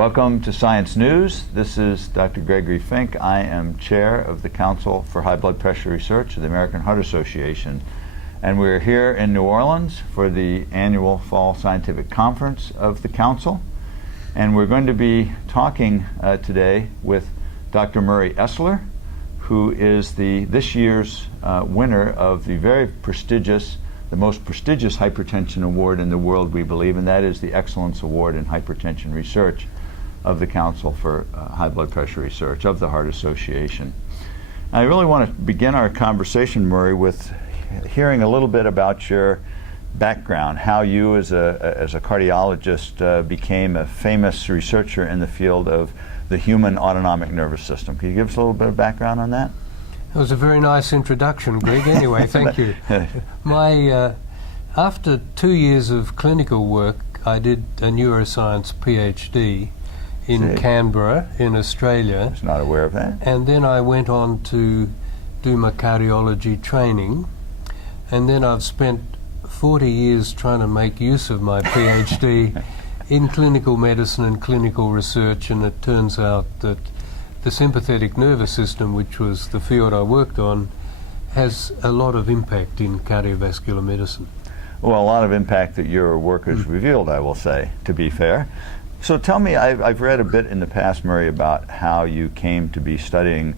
Welcome to Science News. This is Dr. Gregory Fink. I am chair of the Council for High Blood Pressure Research of the American Heart Association. And we're here in New Orleans for the annual Fall Scientific Conference of the Council. And we're going to be talking today with Dr. Murry Esler, who is this year's winner of the very prestigious, the most prestigious hypertension award in the world, we believe, and that is the Excellence Award in Hypertension Research of the Council for High Blood Pressure Research of the Heart Association. I really want to begin our conversation, Murry, with hearing a little bit about your background, how you as a cardiologist became a famous researcher in the field of the human autonomic nervous system. Can you give us a little bit of background on that? That was a very nice introduction, Greg. Anyway, thank you. After 2 years of clinical work, I did a neuroscience PhD in Canberra, in Australia. I was not aware of that. And then I went on to do my cardiology training. And then I've spent 40 years trying to make use of my PhD in clinical medicine and clinical research, and it turns out that the sympathetic nervous system, which was the field I worked on, has a lot of impact in cardiovascular medicine. Well, a lot of impact that your work has revealed, I will say, to be fair. So tell me, I've read a bit in the past, Murry, about how you came to be studying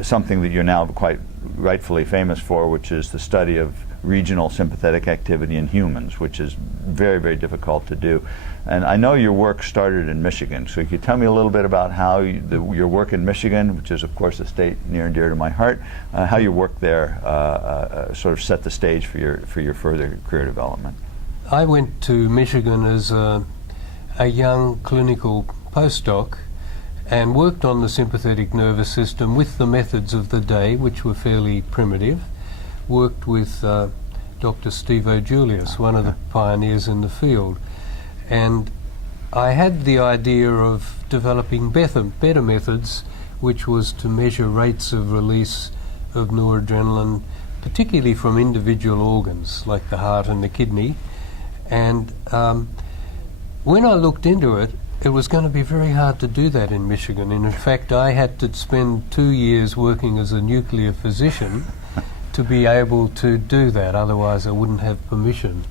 something that you're now quite rightfully famous for, which is the study of regional sympathetic activity in humans, which is very, very difficult to do. And I know your work started in Michigan, so could you tell me a little bit about how your work in Michigan, which is of course a state near and dear to my heart, how your work there sort of set the stage for your further career development? I went to Michigan as a young clinical postdoc and worked on the sympathetic nervous system with the methods of the day, which were fairly primitive. Worked with Dr. Steve O'Julius, one of the pioneers in the field. And I had the idea of developing better methods, which was to measure rates of release of noradrenaline, particularly from individual organs like the heart and the kidney. And when I looked into it, it was going to be very hard to do that in Michigan. And in fact, I had to spend 2 years working as a nuclear physician to be able to do that, otherwise I wouldn't have permission.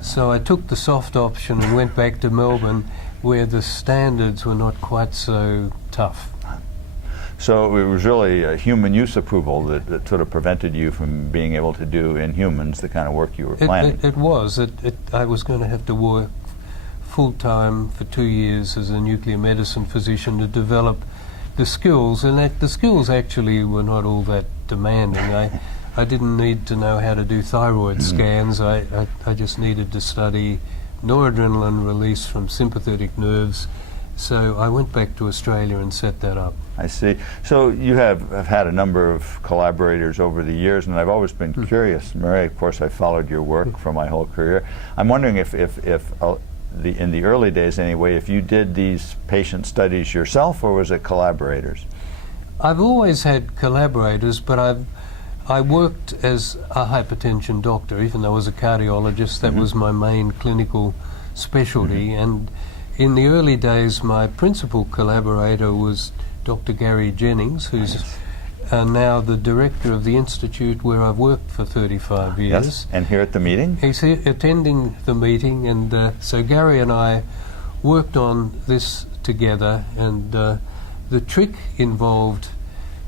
So I took the soft option and went back to Melbourne, where the standards were not quite so tough. So it was really a human use approval that sort of prevented you from being able to do in humans the kind of work you were planning. It was. I was going to have to work full-time for 2 years as a nuclear medicine physician to develop the skills, and the skills actually were not all that demanding. I didn't need to know how to do thyroid scans. I just needed to study noradrenaline release from sympathetic nerves. So I went back to Australia and set that up. I see. So you have had a number of collaborators over the years, and I've always been curious. Murry, of course, I followed your work for my whole career. I'm wondering if in the early days anyway, if you did these patient studies yourself, or was it collaborators? I've always had collaborators, but I worked as a hypertension doctor, even though I was a cardiologist. That was my main clinical specialty. And in the early days, my principal collaborator was Dr. Gary Jennings, who's now the director of the institute where I've worked for 35 years. Yes, and here at the meeting? He's here attending the meeting, and so Gary and I worked on this together, and the trick involved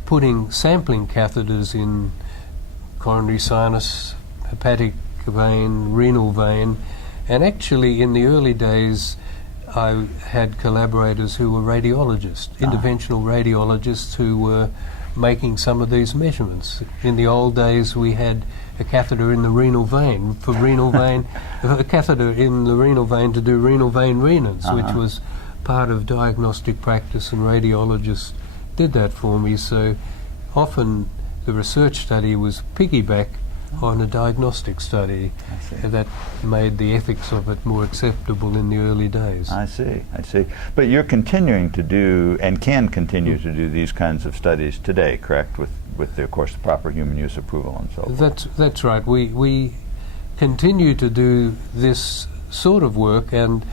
putting sampling catheters in coronary sinus, hepatic vein, renal vein, and actually in the early days I had collaborators who were radiologists, interventional radiologists, who were making some of these measurements. In the old days we had a catheter in the renal vein for renal vein, a catheter in the renal vein to do renal vein renans, which was part of diagnostic practice, and radiologists did that for me. So often the research study was piggyback on a diagnostic study that made the ethics of it more acceptable in the early days. I see. But you're continuing to do, and can continue to do, these kinds of studies today, correct? With the, of course, the proper human use approval and so forth. That's right. We continue to do this sort of work, and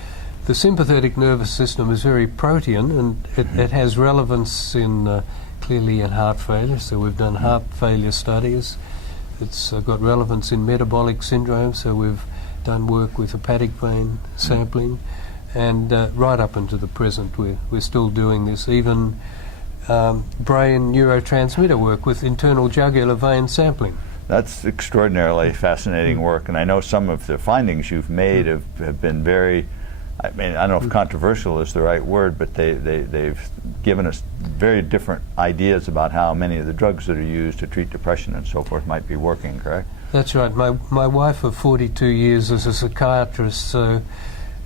The sympathetic nervous system is very protean, and it has relevance in clearly in heart failure. So we've done heart failure studies. It's got relevance in metabolic syndrome. So we've done work with hepatic vein sampling, and right up into the present, we're still doing this. Even brain neurotransmitter work with internal jugular vein sampling. That's extraordinarily fascinating work, and I know some of the findings you've made have been very, I mean, I don't know if controversial is the right word, but they've given us very different ideas about how many of the drugs that are used to treat depression and so forth might be working, correct? That's right. My wife of 42 years is a psychiatrist, so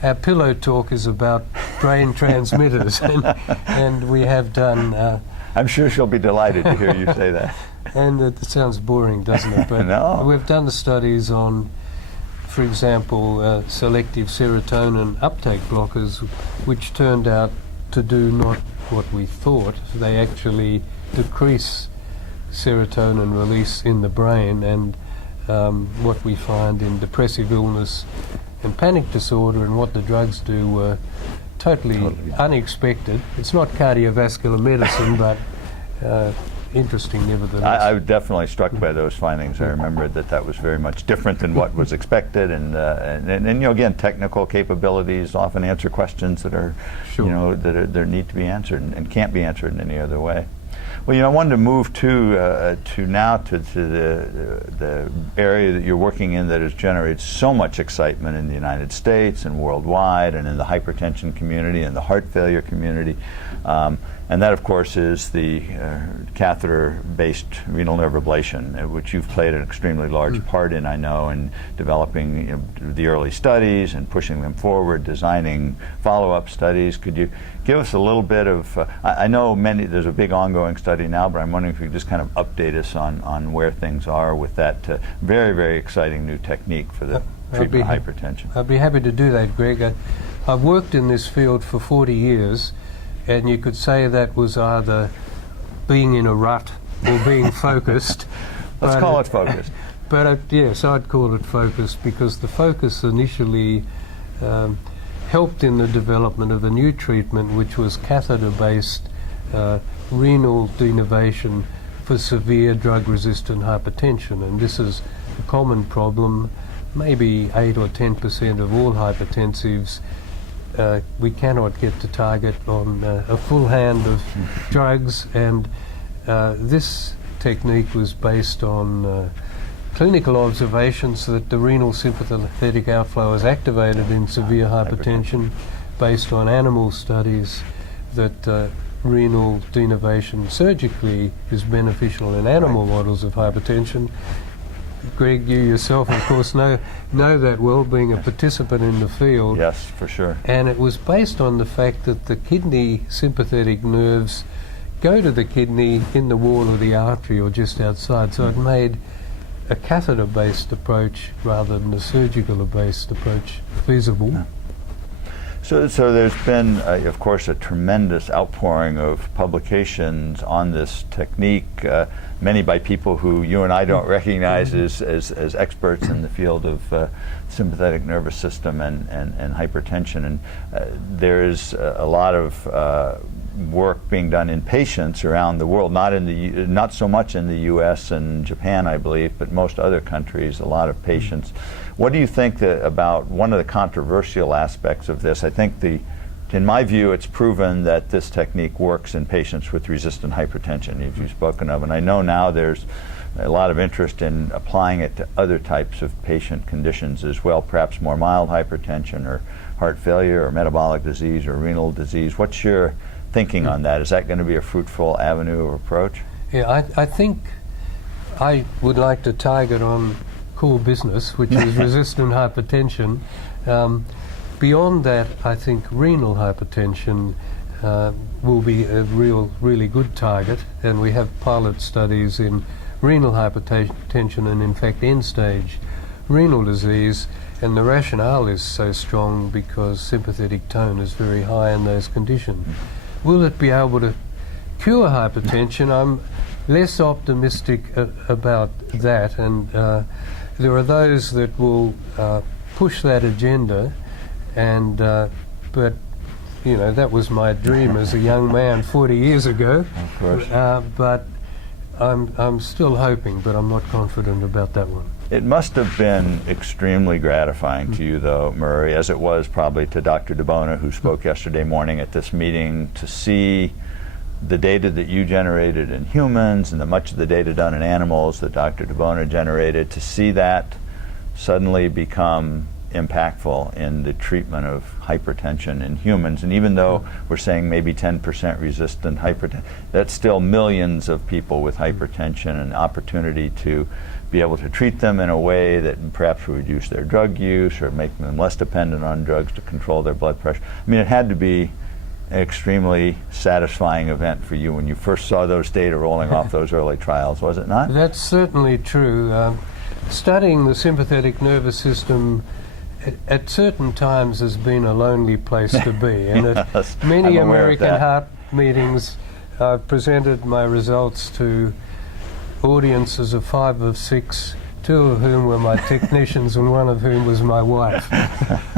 our pillow talk is about brain transmitters, and we have done... I'm sure she'll be delighted to hear you say that. And it sounds boring, doesn't it? But no. We've done the studies on, for example, selective serotonin uptake blockers, which turned out to do not what we thought. They actually decrease serotonin release in the brain, and what we find in depressive illness and panic disorder and what the drugs do were totally unexpected. It's not cardiovascular medicine, but interesting nevertheless. I was definitely struck by those findings. I remember that was very much different than what was expected, and you know, again, technical capabilities often answer questions that are, sure, you know, that need to be answered and can't be answered in any other way. Well, you know, I wanted to move to the area that you're working in that has generated so much excitement in the United States and worldwide, and in the hypertension community and the heart failure community. And that, of course, is the catheter-based renal nerve ablation, which you've played an extremely large part in, I know, in developing, you know, the early studies and pushing them forward, designing follow-up studies. Could you give us a little bit of, I know there's a big ongoing study now, but I'm wondering if you could just kind of update us on where things are with that very, very exciting new technique for the treatment of hypertension. I'd be happy to do that, Greg. I've worked in this field for 40 years, and you could say that was either being in a rut or being focused. Let's call it focused. But yes, I'd call it focused, because the focus initially helped in the development of a new treatment, which was catheter-based renal denervation for severe drug-resistant hypertension. And this is a common problem. Maybe 8 or 10% of all hypertensives we cannot get to target on a full hand of drugs, and this technique was based on clinical observations that the renal sympathetic outflow is activated in severe hypertension, based on animal studies that renal denervation surgically is beneficial in animal models of hypertension. Greg, you yourself, of course, know that well, being a participant in the field. Yes, for sure. And it was based on the fact that the kidney sympathetic nerves go to the kidney in the wall of the artery or just outside. So it made a catheter-based approach rather than a surgical-based approach feasible. Yeah. So there's been, of course, a tremendous outpouring of publications on this technique, many by people who you and I don't recognize as experts in the field of sympathetic nervous system and hypertension. And there is a lot of work being done in patients around the world, not so much in the U.S. and Japan, I believe, but most other countries, a lot of patients. What do you think about one of the controversial aspects of this? I think in my view, it's proven that this technique works in patients with resistant hypertension, as you've spoken of, and I know now there's a lot of interest in applying it to other types of patient conditions as well, perhaps more mild hypertension or heart failure or metabolic disease or renal disease. What's your thinking on that? Is that going to be a fruitful avenue of approach? Yeah, I think I would like to target on core business, which is resistant hypertension. Beyond that, I think renal hypertension will be a really good target, and we have pilot studies in renal hypertension and in fact end-stage renal disease, and the rationale is so strong because sympathetic tone is very high in those conditions. Will it be able to cure hypertension? I'm less optimistic about that, and there are those that will push that agenda, and but that was my dream as a young man 40 years ago. Of course. But I'm still hoping, but I'm not confident about that one. It must have been extremely gratifying to you, though, Murry, as it was probably to Dr. DeBona, who spoke yesterday morning at this meeting, to see the data that you generated in humans and much of the data done in animals that Dr. DeBona generated, to see that suddenly become impactful in the treatment of hypertension in humans. And even though we're saying maybe 10% resistant hypertension, that's still millions of people with hypertension, and opportunity to be able to treat them in a way that perhaps will reduce their drug use or make them less dependent on drugs to control their blood pressure. I mean, it had to be an extremely satisfying event for you when you first saw those data rolling off those early trials, was it not? That's certainly true. Studying the sympathetic nervous system at certain times has been a lonely place to be. And at many American Heart meetings, I've presented my results to audiences of 5 or 6, 2 of whom were my technicians and 1 of whom was my wife.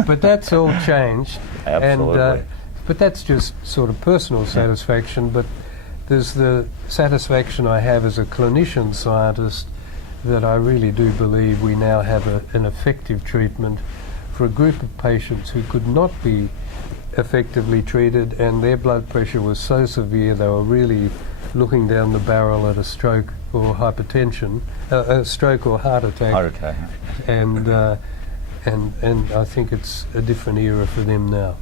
But that's all changed. Absolutely. And, but that's just sort of personal satisfaction. But there's the satisfaction I have as a clinician scientist that I really do believe we now have an effective treatment for a group of patients who could not be effectively treated, and their blood pressure was so severe they were really looking down the barrel at a stroke or hypertension, a stroke or heart attack. Heart attack. And I think it's a different era for them now.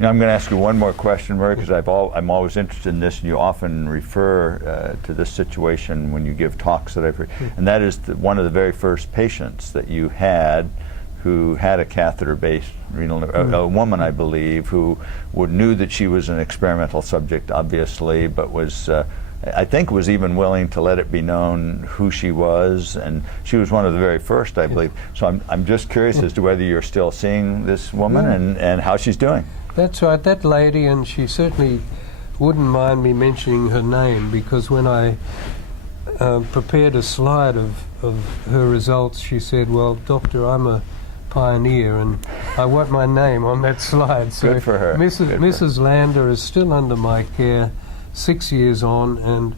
I'm going to ask you one more question, Murry, because I'm always interested in this, and you often refer to this situation when you give talks that I've heard, and that is one of the very first patients that you had who had a catheter-based renal, a woman, I believe, who knew that she was an experimental subject, obviously, but was, I think, was even willing to let it be known who she was, and she was one of the very first, I believe. So I'm just curious as to whether you're still seeing this woman and how she's doing. That's right, that lady, and she certainly wouldn't mind me mentioning her name, because when I prepared a slide of her results, she said, "Well, doctor, I'm a pioneer and I want my name on that slide." So good for her. Mrs. Lander is still under my care 6 years on, and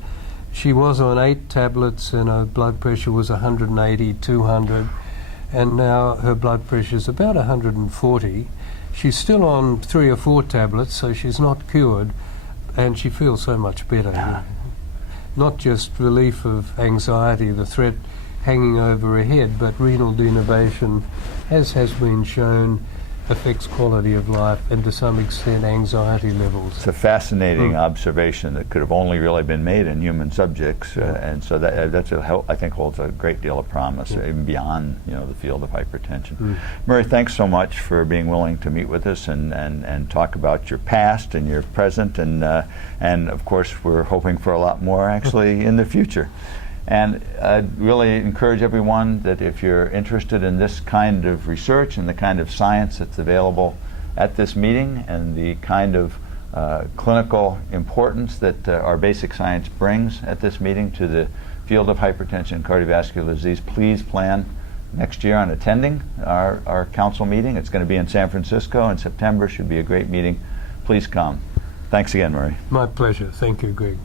she was on 8 tablets and her blood pressure was 180, 200, and now her blood pressure is about 140. She's still on 3 or 4 tablets, so she's not cured, and she feels so much better. Not just relief of anxiety, the threat hanging over her head, but renal denervation, as has been shown, affects quality of life and to some extent anxiety levels. It's a fascinating observation that could have only really been made in human subjects, and so that's I think holds a great deal of promise, even beyond the field of hypertension. Murry, thanks so much for being willing to meet with us and talk about your past and your present, and of course we're hoping for a lot more actually in the future. And I'd really encourage everyone that if you're interested in this kind of research and the kind of science that's available at this meeting and the kind of clinical importance that our basic science brings at this meeting to the field of hypertension and cardiovascular disease, please plan next year on attending our council meeting. It's going to be in San Francisco in September. Should be a great meeting. Please come. Thanks again, Murry. My pleasure. Thank you, Greg.